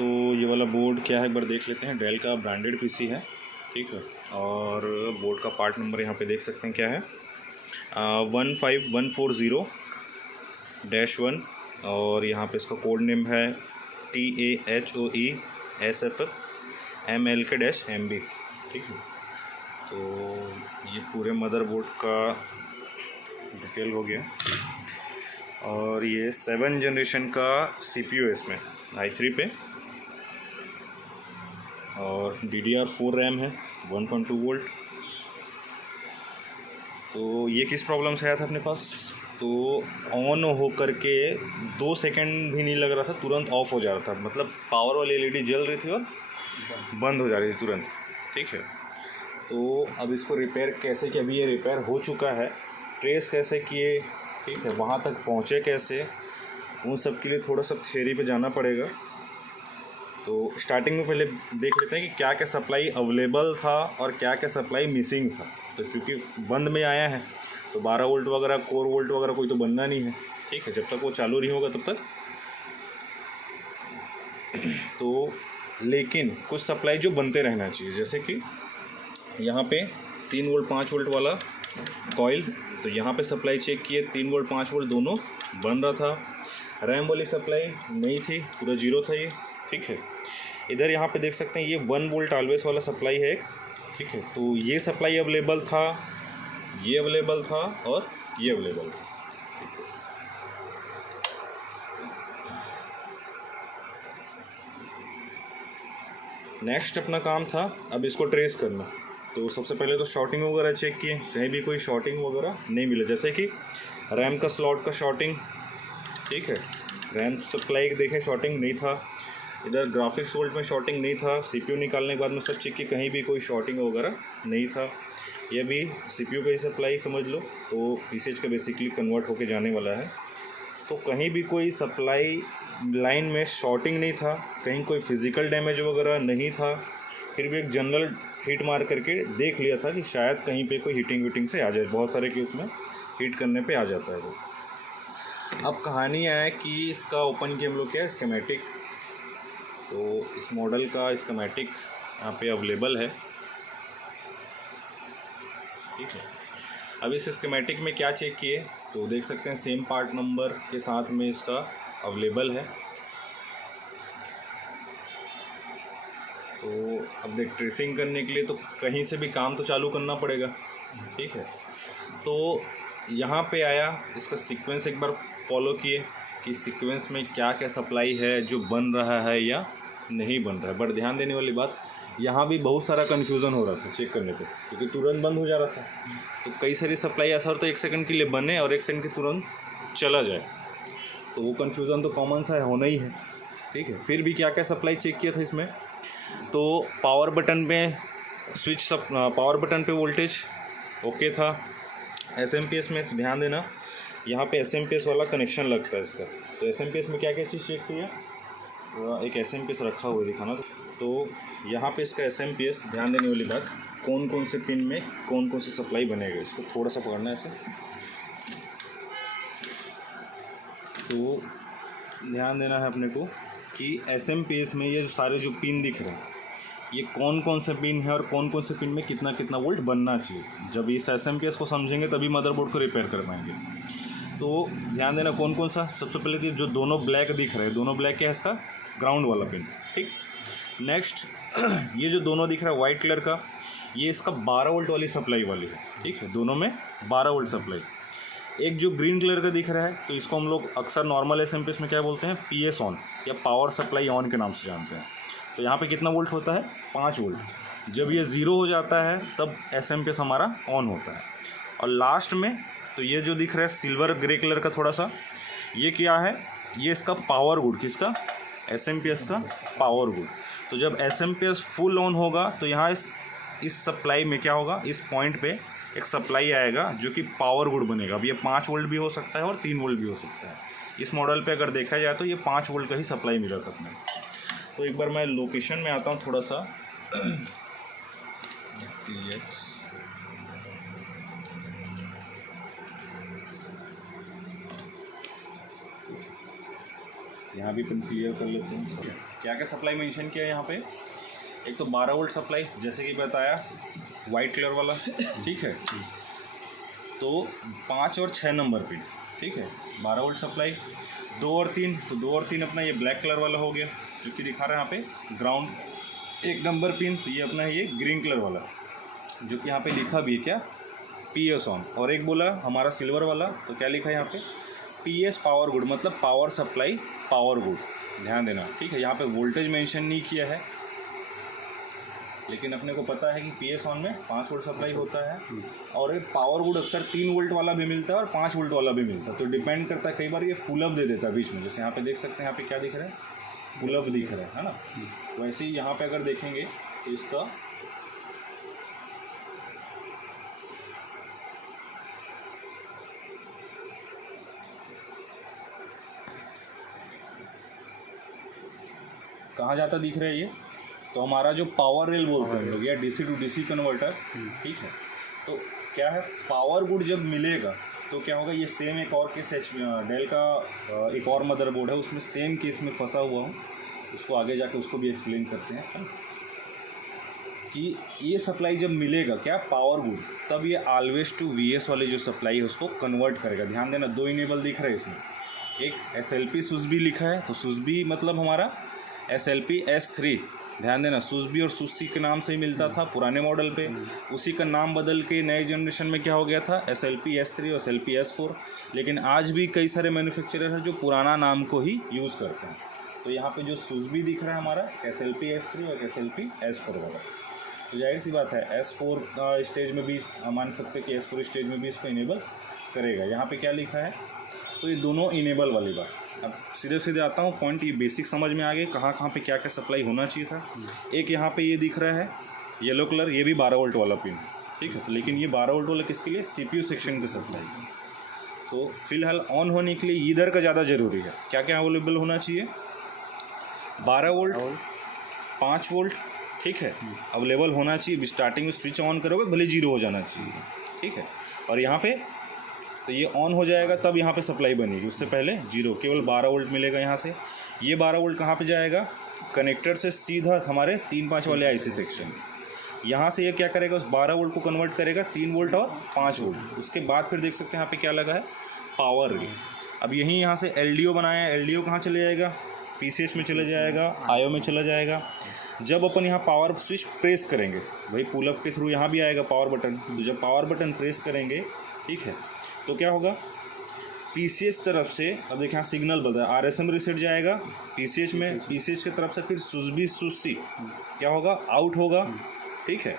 तो ये वाला बोर्ड क्या है एक बार देख लेते हैं। डेल का ब्रांडेड पीसी है, ठीक है। और बोर्ड का पार्ट नंबर यहाँ पे देख सकते हैं क्या है, 15140-1 और यहाँ पे इसका कोड नेम है TAHOESFML-MB, ठीक है। तो ये पूरे मदरबोर्ड का डिटेल हो गया। और ये 7 जनरेशन का CPU है इसमें, i3 पे, और DDR4 रैम है, 1.2 वोल्ट। तो ये किस प्रॉब्लम से आया था अपने पास, तो ऑन हो करके 2 सेकंड भी नहीं लग रहा था, तुरंत ऑफ हो जा रहा था। मतलब पावर वाली LED जल रही थी और बंद हो जा रही थी तुरंत, ठीक है। तो अब इसको रिपेयर कैसे किया, अभी ये रिपेयर हो चुका है, ट्रेस कैसे किए, ठीक है, वहाँ तक पहुँचे कैसे, उन सब के लिए थोड़ा सा थ्योरी पे जाना पड़ेगा। तो स्टार्टिंग में पहले देख लेते हैं कि क्या क्या सप्लाई अवेलेबल था और क्या क्या सप्लाई मिसिंग था। तो चूँकि बंद में आया है तो 12 वोल्ट वगैरह, कोर वोल्ट वगैरह कोई तो बनना नहीं है, ठीक है, जब तक वो चालू नहीं होगा तब तक। तो लेकिन कुछ सप्लाई जो बनते रहना चाहिए, जैसे कि यहाँ पे 3 वोल्ट 5 वोल्ट वाला कॉइल, तो यहाँ पे सप्लाई चेक किए, 3 वोल्ट 5 वोल्ट दोनों बन रहा था। रैम वाली सप्लाई नहीं थी, पूरा जीरो था ये, ठीक है। इधर यहाँ पे देख सकते हैं ये 1 वोल्ट ऑलवेज वाला सप्लाई है, ठीक है। तो ये सप्लाई अवेलेबल था, ये अवेलेबल था और ये अवेलेबल था। नेक्स्ट अपना काम था अब इसको ट्रेस करना। तो सबसे पहले तो शॉर्टिंग वगैरह चेक किए, कहीं भी कोई शॉर्टिंग वगैरह नहीं मिला। जैसे कि रैम का स्लॉट का शॉर्टिंग, ठीक है, रैम सप्लाई देखें शॉर्टिंग नहीं था। इधर ग्राफिक्स वोल्ट में शॉर्टिंग नहीं था। CPU निकालने के बाद में सब चेक की, कहीं भी कोई शॉर्टिंग वगैरह नहीं था। ये भी CPU का ही सप्लाई समझ लो, तो पीसेज का बेसिकली कन्वर्ट होके जाने वाला है। तो कहीं भी कोई सप्लाई लाइन में शॉर्टिंग नहीं था, कहीं कोई फिज़िकल डैमेज वगैरह नहीं था। फिर भी एक जनरल हीट मार करके देख लिया था कि शायद कहीं पे कोई हीटिंग वीटिंग से आ जाए। बहुत सारे केस में हीट करने पे आ जाता है वो। अब कहानी है कि इसका ओपन किया हम लोग क्या, स्कीमेटिक। तो इस मॉडल का स्कीमेटिक यहाँ पे अवेलेबल है, ठीक है। अब इस स्कीमेटिक में क्या चेक किए, तो देख सकते हैं सेम पार्ट नंबर के साथ में इसका अवेलेबल है। तो अब देख, ट्रेसिंग करने के लिए तो कहीं से भी काम तो चालू करना पड़ेगा, ठीक है। तो यहाँ पे आया, इसका सीक्वेंस एक बार फॉलो किए कि सीक्वेंस में क्या क्या सप्लाई है जो बन रहा है या नहीं बन रहा है। बट ध्यान देने वाली बात, यहाँ भी बहुत सारा कन्फ्यूज़न हो रहा था चेक करने पे, क्योंकि तुरंत बंद हो जा रहा था। तो कई सारी सप्लाई ऐसा होता है 1 सेकंड के लिए बने और 1 सेकंड के तुरंत चला जाए, तो वो कन्फ्यूज़न तो कॉमन सा है, होना ही है, ठीक है। फिर भी क्या क्या सप्लाई चेक किया था इसमें, तो पावर बटन पे स्विच पावर बटन पे वोल्टेज ओके था। SMPS में तो ध्यान देना, यहाँ पे SMPS वाला कनेक्शन लगता है इसका। तो SMPS में क्या क्या चीज़ चेक की है, एक SMPS रखा हुआ दिखाना। तो यहाँ पे इसका SMPS, ध्यान देने वाली बात, कौन कौन से पिन में कौन कौन सी सप्लाई बनेगा, इसको थोड़ा सा पकड़ना है ऐसे। तो ध्यान देना है अपने को कि SMPS में ये सारे जो पिन दिख रहे हैं, ये कौन कौन से पिन है और कौन कौन से पिन में कितना कितना वोल्ट बनना चाहिए। जब इस SMPS को समझेंगे तभी मदरबोर्ड को रिपेयर कर पाएंगे। तो ध्यान देना कौन कौन सा। सबसे पहले तो जो दोनों ब्लैक दिख रहे हैं, दोनों ब्लैक क्या है, इसका ग्राउंड वाला पिन, ठीक। नेक्स्ट ये जो दोनों दिख रहा है वाइट कलर का, ये इसका 12 वोल्ट वाली सप्लाई वाली है, ठीक है, दोनों में 12 वोल्ट सप्लाई। एक जो ग्रीन कलर का दिख रहा है, तो इसको हम लोग अक्सर नॉर्मल SMPS में क्या बोलते हैं, PS ऑन या पावर सप्लाई ऑन के नाम से जानते हैं। तो यहाँ पे कितना वोल्ट होता है, 5 वोल्ट। जब ये 0 हो जाता है तब SMPS हमारा ऑन होता है। और लास्ट में तो ये जो दिख रहा है सिल्वर ग्रे कलर का थोड़ा सा, ये क्या है, ये इसका पावर गुड, किसका, SMPS का पावर गुड। तो जब SMPS फुल ऑन होगा तो यहाँ इस सप्लाई में क्या होगा, इस पॉइंट पे एक सप्लाई आएगा जो कि पावर गुड बनेगा। अब ये 5 वोल्ट भी हो सकता है और 3 वोल्ट भी हो सकता है। इस मॉडल पे अगर देखा जाए तो ये 5 वोल्ट का ही सप्लाई मिला था अपने। तो एक बार मैं लोकेशन में आता हूँ थोड़ा सा। यहाँ भी अपन क्लियर कर लेते हैं क्या क्या सप्लाई मेंशन किया है यहाँ पे। एक तो 12 वोल्ट सप्लाई जैसे कि बताया वाइट कलर वाला, ठीक है। तो 5 और 6 नंबर पिन, ठीक है, 12 वोल्ट सप्लाई। 2 और 3, तो 2 और 3 अपना ये ब्लैक कलर वाला हो गया जो कि दिखा रहा है यहाँ पे ग्राउंड। 1 नंबर पिन तो ये अपना है ये ग्रीन कलर वाला जो कि यहाँ पे लिखा भी है क्या, PS ऑन। और एक बोला हमारा सिल्वर वाला, तो क्या लिखा है यहाँ पे PS पावर गुड, मतलब पावर सप्लाई पावर गुड, ध्यान देना, ठीक है। यहाँ पे वोल्टेज मेंशन नहीं किया है, लेकिन अपने को पता है कि PS ऑन में 5 वोल्ट सप्लाई होता है। और एक पावर गुड अक्सर 3 वोल्ट वाला भी मिलता है और 5 वोल्ट वाला भी मिलता है, तो डिपेंड करता है। कई बार ये फुल अप दे देता है बीच में, जैसे यहाँ पे देख सकते हैं, यहाँ पे क्या दिख रहा है, फुल अप दिख रहा है ना। वैसे ही यहाँ पे अगर देखेंगे तो इसका कहाँ जाता दिख रहा है ये, तो हमारा जो पावर रेल बोलते हैं लोग या DC टू DC कन्वर्टर, ठीक है। तो क्या है, पावर गुड जब मिलेगा तो क्या होगा, ये सेम एक और केस डेल का एक और मदरबोर्ड है, उसमें सेम केस में फंसा हुआ हूँ, उसको आगे जाके उसको भी एक्सप्लेन करते हैं कि ये सप्लाई जब मिलेगा क्या पावर गुड, तब ये ऑलवेज टू VS वाली जो सप्लाई है उसको कन्वर्ट करेगा। ध्यान देना 2 इनेबल दिख रहा है इसमें, एक SLP सुसबी लिखा है, तो सुसबी मतलब हमारा SLP S3, ध्यान देना सुसबी और सुसी के नाम से ही मिलता था पुराने मॉडल पे, उसी का नाम बदल के नए जनरेशन में क्या हो गया था SLP S3 और SLP S4। लेकिन आज भी कई सारे मैन्युफैक्चरर हैं जो पुराना नाम को ही यूज़ करते हैं। तो यहाँ पे जो सुसबी दिख रहा है हमारा SLP S3 और SLP S4 वाला, तो जाहिर सी बात है S4 स्टेज में भी मान सकते हैं कि S4 स्टेज में भी इसको इनेबल करेगा। यहाँ पे क्या लिखा है, तो ये दोनों इनेबल वाली बात। अब सीधे सीधे आता हूँ पॉइंट, ये बेसिक समझ में आ गए कहाँ कहाँ पे क्या क्या सप्लाई होना चाहिए था। एक यहाँ पे ये दिख रहा है येलो कलर, ये भी 12 वोल्ट वाला पिन, ठीक है। तो लेकिन ये 12 वोल्ट वाला किसके लिए, CPU सेक्शन की सप्लाई। तो फिलहाल ऑन होने के लिए इधर का ज़्यादा ज़रूरी है। क्या क्या अवेलेबल होना चाहिए, 12 वोल्ट 5 वोल्ट, ठीक है, अवेलेबल होना चाहिए। स्टार्टिंग में स्विच ऑन करोगे भले 0 हो जाना चाहिए, ठीक है। और यहाँ पे तो ये ऑन हो जाएगा तब यहाँ पे सप्लाई बनेगी, उससे पहले 0, केवल 12 वोल्ट मिलेगा यहाँ से। ये 12 वोल्ट कहाँ पे जाएगा, कनेक्टर से सीधा हमारे 3-5 वाले IC सेक्शन। यहाँ से ये क्या करेगा, उस 12 वोल्ट को कन्वर्ट करेगा 3 वोल्ट और 5 वोल्ट। उसके बाद फिर देख सकते हैं यहाँ पे क्या लगा है, पावर रेल। अब यहीं यहाँ से LDO बनाया है, LDO कहाँ चले जाएगा, PCH में चला जाएगा, IO में चला जाएगा। जब अपन यहाँ पावर स्विच प्रेस करेंगे, वही पुल अप के थ्रू यहाँ भी आएगा पावर बटन, तो जब पावर बटन प्रेस करेंगे, ठीक है, तो क्या होगा, PCH तरफ से, अब देखिए यहाँ सिग्नल बदला, RSM रीसेट जाएगा PCH में, PCH की तरफ से फिर सुसबी सुसी क्या होगा, आउट होगा, ठीक है,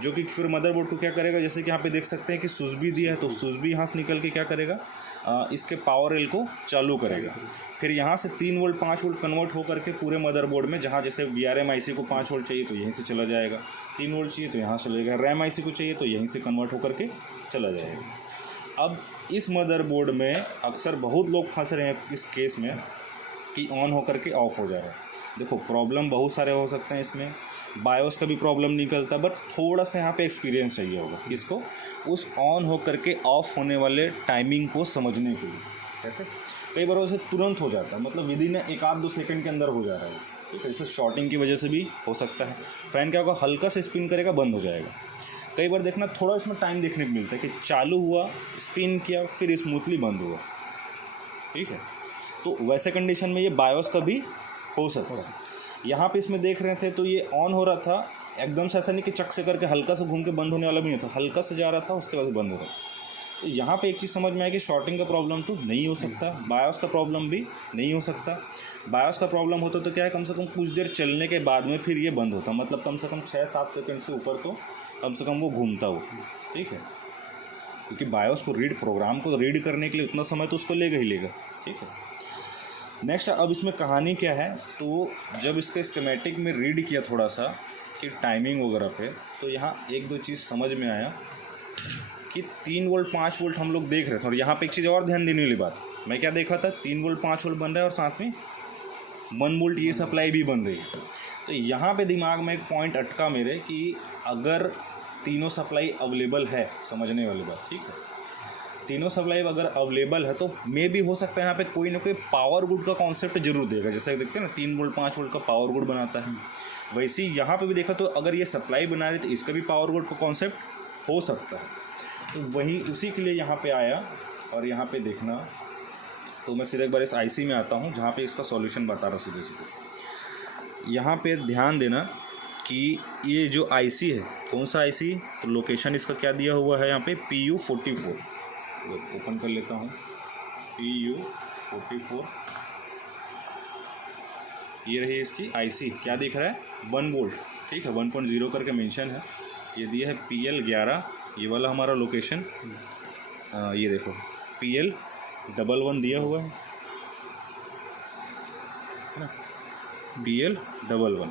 जो कि फिर मदरबोर्ड को क्या करेगा, जैसे कि यहाँ पे देख सकते हैं कि सुसबी दिया है, तो सुसबी यहाँ से निकल के क्या करेगा, इसके पावर रेल को चालू करेगा। फिर यहाँ से 3 वोल्ट 5 वोल्ट कन्वर्ट हो करके पूरे मदरबोर्ड में, जहाँ जैसे VRM IC को 5 वोल्ट चाहिए तो यहीं से चला जाएगा, 3 वोल्ट चाहिए तो यहाँ चला जाएगा, RAM IC को चाहिए तो यहीं से कन्वर्ट होकर के चला जाएगा। अब इस मदरबोर्ड में अक्सर बहुत लोग फंस रहे हैं इस केस में कि ऑन होकर के ऑफ़ हो जा रहा है। देखो प्रॉब्लम बहुत सारे हो सकते हैं इसमें, बायोस का भी प्रॉब्लम निकलता है, बट थोड़ा सा यहाँ पे एक्सपीरियंस चाहिए होगा किसको, उस ऑन होकर के ऑफ़ होने वाले टाइमिंग को समझने के लिए। कैसे, कई बार वैसे तुरंत हो जाता है, मतलब विदिन 1-2 सेकंड के अंदर हो जा रहा है, ठीक है। जैसे शॉर्टिंग की वजह से भी हो सकता है। फ़ैन क्या होगा, हल्का से स्पिन करेगा बंद हो जाएगा। कई बार देखना थोड़ा इसमें टाइम देखने को मिलता है कि चालू हुआ, स्पिन किया, फिर स्मूथली बंद हुआ, ठीक है। तो वैसे कंडीशन में ये बायोस का भी हो सकता है। यहाँ पे इसमें देख रहे थे तो ये ऑन हो रहा था, एकदम से ऐसा नहीं कि चक से करके हल्का से घूम के बंद होने वाला भी नहीं था, हल्का से जा रहा था उसके बाद बंद हो रहा। तो यहाँ पे एक चीज़ समझ में आया कि शॉर्टिंग का प्रॉब्लम तो नहीं हो सकता, बायोस का प्रॉब्लम भी नहीं हो सकता। बायोस का प्रॉब्लम होता तो क्या है, कम से कम कुछ देर चलने के बाद में फिर ये बंद होता, मतलब कम से कम 6-7 सेकंड से ऊपर तो कम से कम वो घूमता हो, ठीक है। क्योंकि बायोस को प्रोग्राम को रीड करने के लिए उतना समय तो उसको लेगा ही लेगा, ठीक है। नेक्स्ट अब इसमें कहानी क्या है, तो जब इसके स्कीमेटिक में रीड किया थोड़ा सा कि टाइमिंग वगैरह पे, तो यहाँ 1-2 चीज़ समझ में आया कि 3 वोल्ट 5 वोल्ट हम लोग देख रहे थे। और यहाँ पे एक चीज़ और ध्यान देने वाली बात, मैं क्या देखा था, 3 वोल्ट 5 वोल्ट बन रहा है और साथ में 1 वोल्ट ये सप्लाई भी बन रही है। तो यहाँ पे दिमाग में एक पॉइंट अटका मेरे कि अगर तीनों सप्लाई अवेलेबल है, समझने वाली बात, ठीक है, तीनों सप्लाई अगर अवेलेबल है तो मे भी हो सकता है यहाँ पे कोई ना कोई पावर गुड का कॉन्सेप्ट जरूर देगा। जैसे देखते हैं ना 3 वोल्ट 5 वोल्ट का पावर गुड बनाता है, वैसे ही यहाँ पे भी देखा तो अगर ये सप्लाई बना रही तो इसका भी पावर गुड का कॉन्सेप्ट हो सकता है। तो वही उसी के लिए यहाँ पे आया और यहाँ पे देखना, तो मैं सीधे एक बार इस आईसी में आता हूँ जहाँ पे इसका सॉल्यूशन बता रहा हूँ सीधे सीधे। यहाँ पे ध्यान देना कि ये जो आईसी है कौन सा आईसी, तो लोकेशन इसका क्या दिया हुआ है यहाँ पे PU44। ओपन कर लेता हूँ PU44, ये रही इसकी आईसी। क्या दिख रहा है 1 वोल्ट, ठीक है 1.0 करके मेंशन है। ये दिया है PL11, ये वाला हमारा लोकेशन। ये देखो PL11 दिया हुआ है ना, PL11।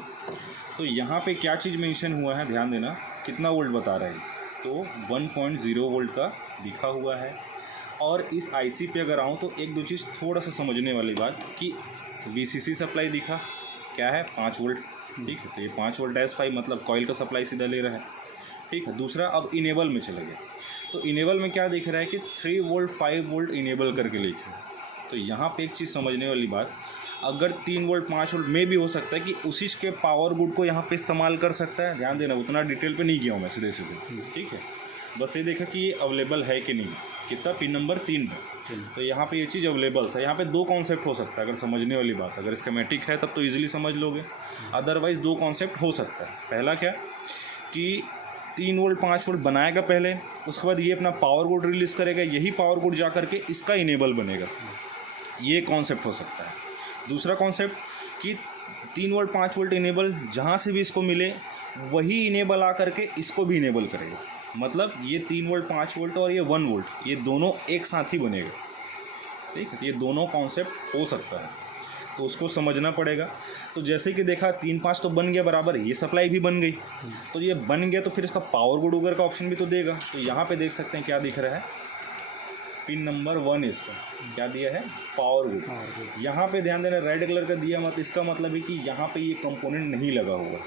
तो यहाँ पे क्या चीज़ मेंशन हुआ है ध्यान देना, कितना वोल्ट बता रहा है, तो 1.0 वोल्ट का लिखा हुआ है। और इस आईसी पे अगर आऊँ तो एक दो चीज़ थोड़ा सा समझने वाली बात कि VCC सप्लाई दिखा क्या है 5 वोल्ट, ठीक है, तो ये 5 वोल्ट S5 मतलब कॉइल का सप्लाई सीधा ले रहा है, ठीक है। दूसरा अब इनेबल में चले गए, तो इनेबल में क्या दिख रहा है कि 3 वोल्ट 5 वोल्ट इनेबल करके लिखा है। तो यहाँ पे एक चीज़ समझने वाली बात, अगर 3 वोल्ट 5 वोल्ट में भी हो सकता है कि उसी के पावर गुड को यहाँ पे इस्तेमाल कर सकता है। ध्यान देना उतना डिटेल पे नहीं किया हूँ मैं, सीधे सीधे, ठीक है। बस ये देखा कि ये अवेलेबल है कि नहीं, कितना पिन नंबर 3 पे, तो यहाँ पे ये चीज़ अवेलेबल था। यहाँ पे 2 कॉन्सेप्ट हो सकता है, अगर समझने वाली बात, अगर स्कीमेटिक है तब तो ईजिली समझ लोगे, अदरवाइज़ 2 कॉन्सेप्ट हो सकता है। पहला क्या कि 3 वोल्ट 5 वोल्ट बनाएगा पहले, उसके बाद ये अपना पावर गुड रिलीज़ करेगा, यही पावर गुड जा करके इसका इनेबल बनेगा, ये कॉन्सेप्ट हो सकता है। दूसरा कॉन्सेप्ट कि 3 वोल्ट 5 वोल्ट इनेबल जहाँ से भी इसको मिले वही इनेबल आ करके इसको भी इनेबल करेगा, मतलब ये 3 वोल्ट 5 वोल्ट और ये 1 वोल्ट ये दोनों एक साथ ही बनेगा, ठीक है। तो ये दोनों कॉन्सेप्ट हो सकता है, तो उसको समझना पड़ेगा। तो जैसे कि देखा 3-5 तो बन गया बराबर, ये सप्लाई भी बन गई, तो ये बन गया तो फिर इसका पावर गुड वगैरह का ऑप्शन भी तो देगा। तो यहाँ पे देख सकते हैं क्या दिख रहा है, पिन नंबर 1 इसका क्या दिया है पावर गुड। यहाँ पे ध्यान देना रेड कलर का दिया मत, इसका मतलब है कि यहाँ पे ये कंपोनेंट नहीं लगा हुआ,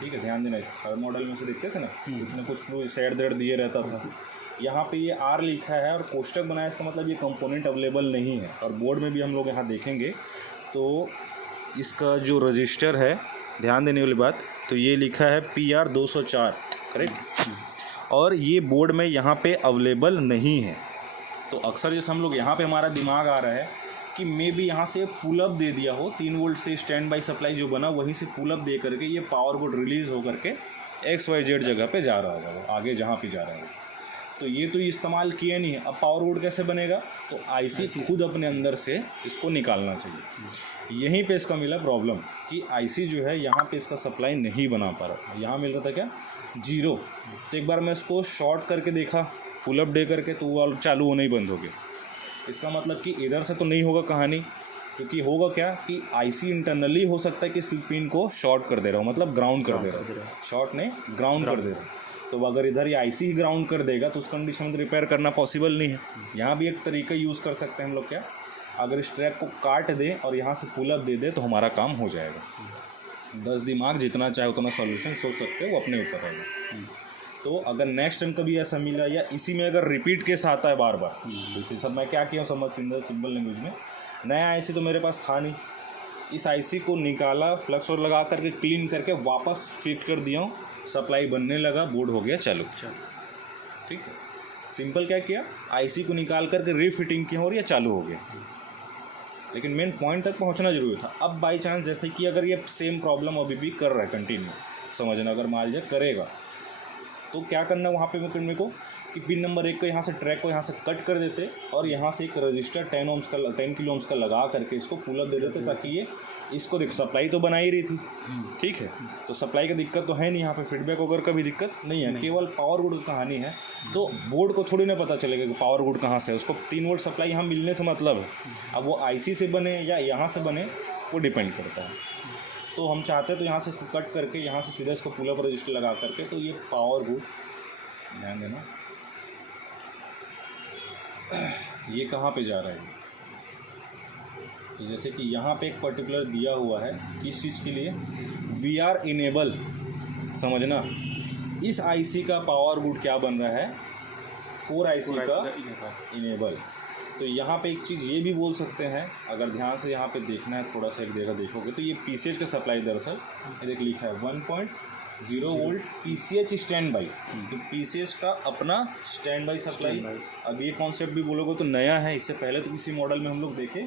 ठीक है। ध्यान देना हर मॉडल में से देखते थे ना कुछ न कुछ क्लू सैड दर्द दिए रहता था, यहाँ पे ये R लिखा है और कोष्टक बनाया, इसका मतलब ये कंपोनेंट अवेलेबल नहीं है। और बोर्ड में भी हम लोग यहाँ देखेंगे तो इसका जो रजिस्टर है, ध्यान देने वाली बात, तो ये लिखा है PR 204, करेक्ट, और ये बोर्ड में यहाँ पे अवेलेबल नहीं है। तो अक्सर जैसे हम लोग यहाँ पे हमारा दिमाग आ रहा है कि मे भी यहाँ से पुल अप दे दिया हो, 3 वोल्ट से स्टैंड बाई सप्लाई जो बना वहीं से पुल अप दे करके ये पावर गुड रिलीज़ हो करके XYZ जगह पे जा रहा होगा, वो आगे जहाँ पे जा रहा है। तो ये तो इस्तेमाल किया नहीं है, अब पावर गुड कैसे बनेगा, तो आईसी खुद अपने अंदर से इसको निकालना चाहिए। यहीं पे इसका मिला प्रॉब्लम कि आईसी जो है यहाँ पे इसका सप्लाई नहीं बना पा रहा था, यहाँ मिल रहा था क्या 0। तो एक बार मैं इसको शॉर्ट करके देखा पुल अप दे करके, तो वो चालू होना ही बंद हो गया। इसका मतलब कि इधर से तो नहीं होगा कहानी, क्योंकि होगा क्या कि आईसी इंटरनली हो सकता है कि स्लिप पिन को शॉर्ट कर दे रहा हो, मतलब ग्राउंड कर दे रहा हो, शॉर्ट ने ग्राउंड कर दे रहा हो। तो अगर इधर ये आईसी ही ग्राउंड कर देगा तो उस कंडीशन में रिपेयर करना पॉसिबल नहीं है। यहाँ भी एक तरीका यूज़ कर सकते हैं हम लोग, क्या अगर इस ट्रैक को काट दें और यहाँ से पुल अप दे दे तो हमारा काम हो जाएगा। 10 दिमाग जितना चाहे उतना सॉल्यूशन सोच सकते हो, वो अपने ऊपर रहेगा। तो अगर नेक्स्ट टाइम कभी ऐसा मिला या इसी में अगर रिपीट केस आता है बार बार, जैसे सब मैं क्या किया समझ सिंपल लैंग्वेज में, नया आईसी तो मेरे पास था नहीं, इस आईसी को निकाला, फ्लक्स और लगा करके क्लीन करके वापस फिट कर दिया हूँ, सप्लाई बनने लगा, बोर्ड हो गया चालू, ठीक है। सिंपल क्या किया, आईसी को निकाल करके रीफिटिंग किया और ये चालू हो गया। लेकिन मेन पॉइंट तक पहुंचना जरूरी था। अब बाई चांस जैसे कि अगर ये सेम प्रॉब्लम अभी भी कर रहा है कंटिन्यू, समझना अगर मान लीजिए करेगा तो क्या करना वहाँ पे मेरे को कि पिन नंबर 1 को यहाँ से ट्रैक को यहाँ से कट कर देते और यहाँ से एक रजिस्टर 10 किलो ओम्स का लगा करके इसको पुल अप दे देते, ताकि ये इसको देख सप्लाई तो बना ही रही थी, ठीक है। तो सप्लाई की दिक्कत तो है नहीं, यहाँ पे फीडबैक वगैरह का भी दिक्कत नहीं है, केवल पावर गुड की कहानी है। तो बोर्ड को थोड़ी ना पता चलेगा कि पावर गुड कहाँ से है, उसको 3 वोल्ट सप्लाई यहाँ मिलने से मतलब है। अब वो आईसी से बने या यहाँ से बने वो डिपेंड करता है। तो हम चाहते हैं तो यहाँ से इसको कट करके यहाँ से सीधा इसको पुल अप रजिस्टर लगा करके, तो ये पावर गुड, ध्यान देना ये कहाँ पे जा रहा है। तो जैसे कि यहाँ पे एक पर्टिकुलर दिया हुआ है किस चीज़ के लिए, VR इनेबल, समझना इस आईसी का पावर गुड क्या बन रहा है, कोर आईसी का इनेबल। तो यहाँ पे एक चीज़ ये भी बोल सकते हैं, अगर ध्यान से यहाँ पे देखना है, थोड़ा सा एक जगह देखोगे तो ये पीसीएच का सप्लाई दरअसल ये देख लिखा है 1.0 वोल्ट पीसीएच स्टैंड बाई। तो पीसीएच का अपना स्टैंड बाई सप्लाई। अब ये कॉन्सेप्ट भी बोलोगे तो नया है, इससे पहले तो किसी मॉडल में हम लोग देखे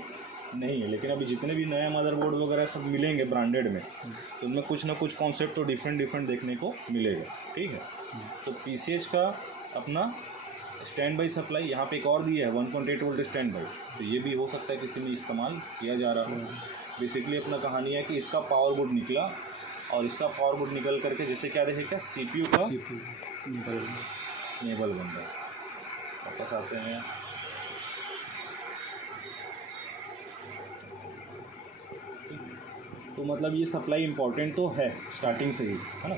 नहीं है, लेकिन अभी जितने भी नए मदरबोर्ड वगैरह सब मिलेंगे ब्रांडेड में, तो उनमें कुछ ना कुछ कॉन्सेप्ट तो डिफरेंट देखने को मिलेगा। ठीक है, तो पीसीएच का अपना स्टैंड बाई सप्लाई यहाँ पे एक और दिया है 1.8 वोल्ट स्टैंड बाई। तो ये भी हो सकता है किसी में इस्तेमाल किया जा रहा हो। बेसिकली अपना कहानी है कि इसका पावर बोर्ड निकला और इसका पावर बोर्ड निकल करके जैसे क्या देखेगा सीपीयू का इनेबल बन रहा है। वापस आते हैं, तो मतलब ये सप्लाई इम्पोर्टेंट तो है स्टार्टिंग से ही, है ना।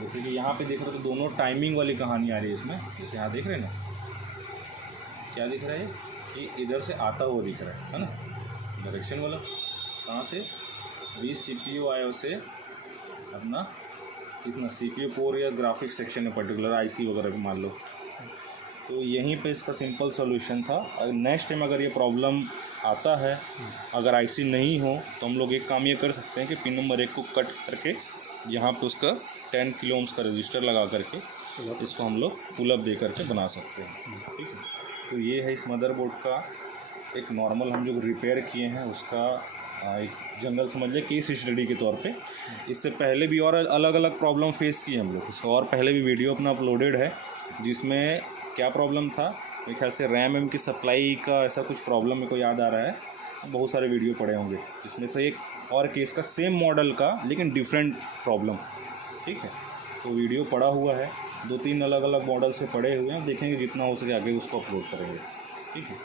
जैसे कि यहाँ पे देख रहे हो तो दोनों टाइमिंग वाली कहानी आ रही है इसमें। जैसे यहाँ देख रहे हैं ना, क्या दिख रहा है कि इधर से आता हुआ दिख रहा है ना, डायरेक्शन वाला। कहाँ से? भी सीपीयू आया उसे अपना कितना सीपीयू कोर या ग्राफिक्स सेक्शन में पर्टिकुलर आईसी वगैरह मान लो। तो यहीं पे इसका सिंपल सॉल्यूशन था। नेक्स्ट टाइम अगर ये प्रॉब्लम आता है, अगर आईसी नहीं हो, तो हम लोग एक काम ये कर सकते हैं कि पिन नंबर 1 को कट करके यहाँ पे उसका 10 किलो ओम्स का रजिस्टर लगा करके इसको हम लोग पुल अप दे करके बना सकते हैं। ठीक है, तो ये है इस मदरबोर्ड का एक नॉर्मल हम जो रिपेयर किए हैं उसका एक जनरल समझ लिया केस स्टडी के तौर पे। इससे पहले भी और अलग अलग प्रॉब्लम फेस की हम लोग, इसका और पहले भी वीडियो अपना अपलोडेड है जिसमें क्या प्रॉब्लम था। मेरे ख्याल से रैम की सप्लाई का ऐसा कुछ प्रॉब्लम मेरे को याद आ रहा है। बहुत सारे वीडियो पड़े होंगे जिसमें से एक और केस का सेम मॉडल का लेकिन डिफरेंट प्रॉब्लम। ठीक है, तो वीडियो पड़ा हुआ है, 2-3 अलग अलग मॉडल से पड़े हुए हैं, देखेंगे जितना हो सके आगे उसको अपलोड करेंगे। ठीक है।